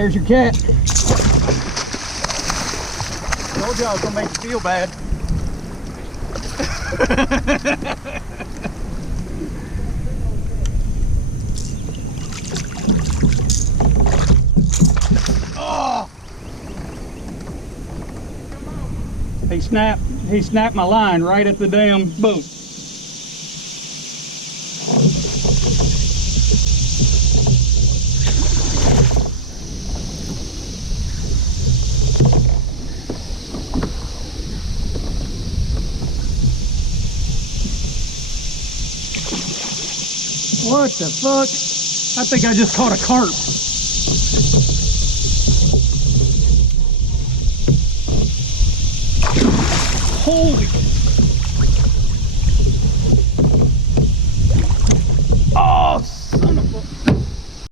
there's your cat. Told you I was gonna make you feel bad. Oh! He snapped my line right at the damn boat. What the fuck? I think I just caught a carp. Holy